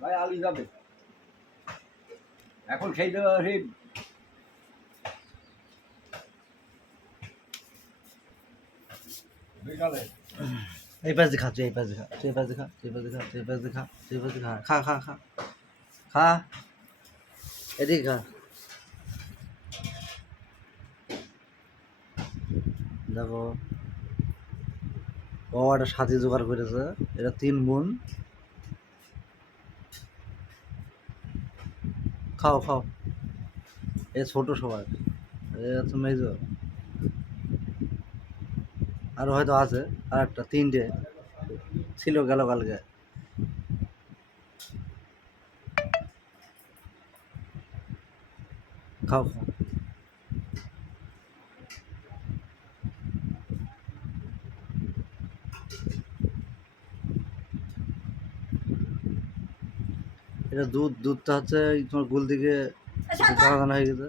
ভাই আলি যাবে এখন সেই সেই বিকালে এই পাশ দিয়ে খা, তুই এই পাশ দিয়ে খা, তুই এই পাশ দিয়ে খা, তুই এই পাশ দিয়ে খা, তুই এই পাশ দিয়ে খা, তুই এই পাশ দিয়ে খা, খা খা খা খা, এদিকে খা। দেখো ও একটা সাথী জোগাড় করেছে, এটা 3 বোন। খাও খাও, এ ছোট সবার, এ হচ্ছে মেজো, আরো হয়তো আছে আর একটা 3টে ছিল গেল কালকে। খাও খাও, এটা দুধটা হচ্ছে তোমার গুল দিকে হয়ে গেছে।